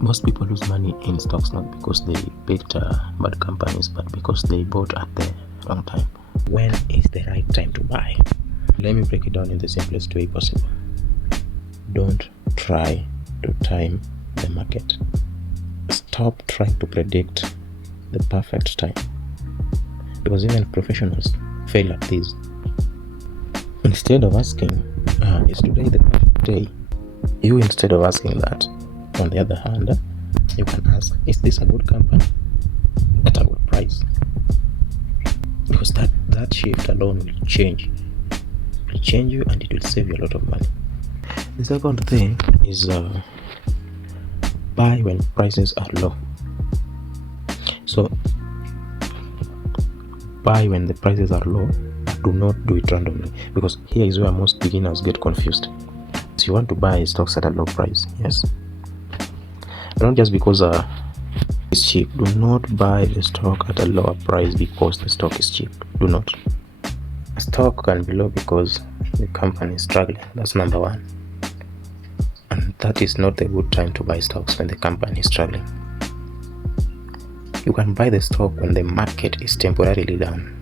Most people lose money in stocks not because they picked bad companies, but because they bought at the wrong time. When is the right time to buy? Let me break it down in the simplest way possible. Don't try to time the market. Stop trying to predict the perfect time, because even professionals fail at this. Instead of asking, is today the perfect day? Instead of asking that, on the other hand, you can ask, is this a good company at a good price? Because that shift alone will change. It will change you, and it will save you a lot of money. The second thing is buy when prices are low. So buy when the prices are low. Do not do it randomly, because here is where most beginners get confused. So you want to buy stocks at a low price, yes, not just because it's cheap. Do not buy the stock at a lower price because the stock is cheap. Do not. A stock can be low because the company is struggling. That's number one. And that is not a good time to buy stocks when the company is struggling. You can buy the stock when the market is temporarily down.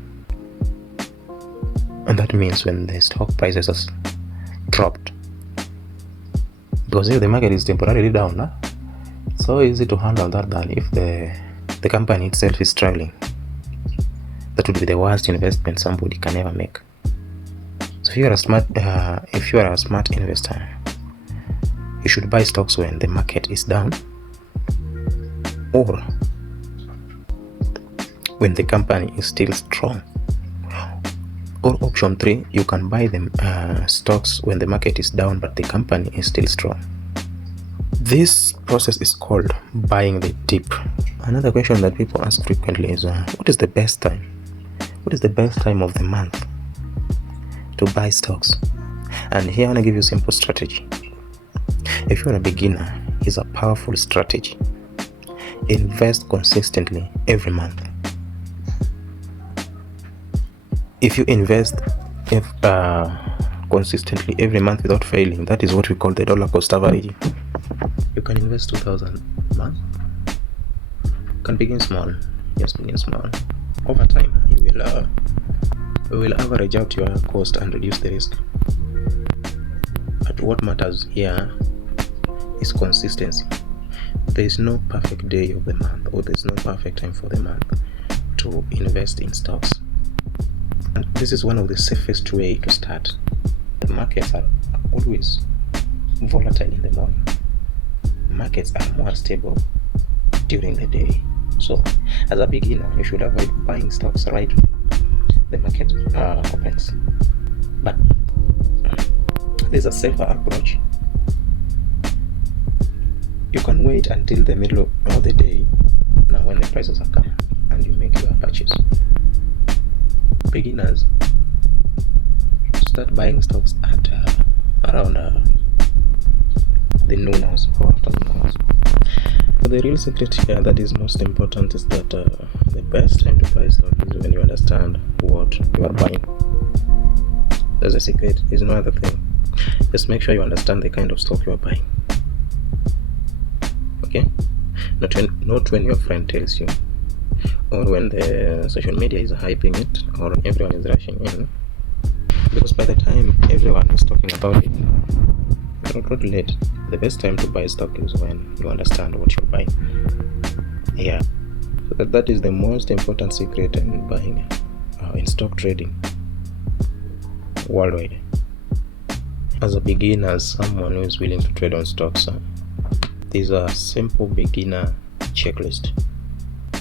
And that means when the stock prices are dropped. Because if the market is temporarily down, it's so easy to handle that than if the company itself is struggling. That would be the worst investment somebody can ever make. So if you are a smart investor, you should buy stocks when the market is down, or when the company is still strong. Or option 3, you can buy them stocks when the market is down but the company is still strong. This process is called buying the dip. Another question that people ask frequently is, what is the best time? What is the best time of the month to buy stocks? And here I want to give you a simple strategy. If you're a beginner, it's a powerful strategy. Invest consistently every month. If you invest consistently every month without failing, that is what we call the dollar cost averaging. You can invest 2,000 a month. You can begin small. Just begin small. Over time, you will average out your cost and reduce the risk. But what matters here is consistency. There is no perfect day of the month, or there is no perfect time for the month to invest in stocks. And this is one of the safest way to start. The markets are always volatile in the morning. Markets are more stable during the day. So as a beginner, you should avoid buying stocks right when the market opens. But there's a safer approach. You can wait until the middle of the day, now when the prices are come, and you make your purchase. Beginners start buying stocks at around the noon hours or afternoon hours. The real secret here that is most important is that the best time to buy stock is when you understand what you are buying. There's a secret, there's no other thing. Just make sure you understand the kind of stock you are buying. Okay? Not when your friend tells you, or when the social media is hyping it, or everyone is rushing in. Because by the time everyone is talking about it, you're already late. The best time to buy stock is when you understand what you're buying. Yeah. So that is the most important secret in buying, in stock trading worldwide. As a beginner, as someone who is willing to trade on stocks, there's a simple beginner checklist.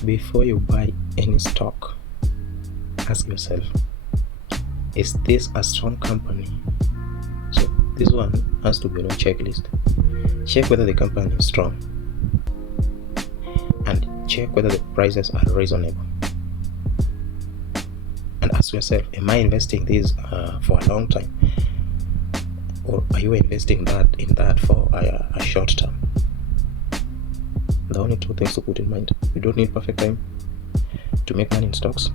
Before you buy any stock, ask yourself, is this a strong company? So this one has to be on your checklist. Check whether the company is strong, and check whether the prices are reasonable. And ask yourself, am I investing this for a long time, or are you investing in that for a short term? The only two things to put in mind: you don't need perfect time to make money in stocks,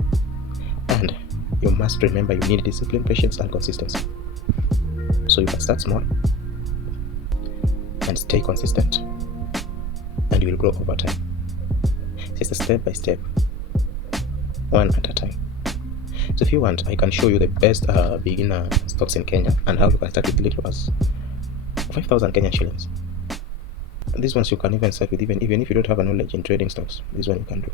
and you must remember you need discipline, patience, and consistency. So you can start small and stay consistent, and and you will grow over time. It's a step by step, one at a time. So if you want, I can show you the best beginner stocks in Kenya and how you can start with little as 5,000 Kenyan shillings. These ones you can even start with, even if you don't have a knowledge in trading stocks. This one you can do.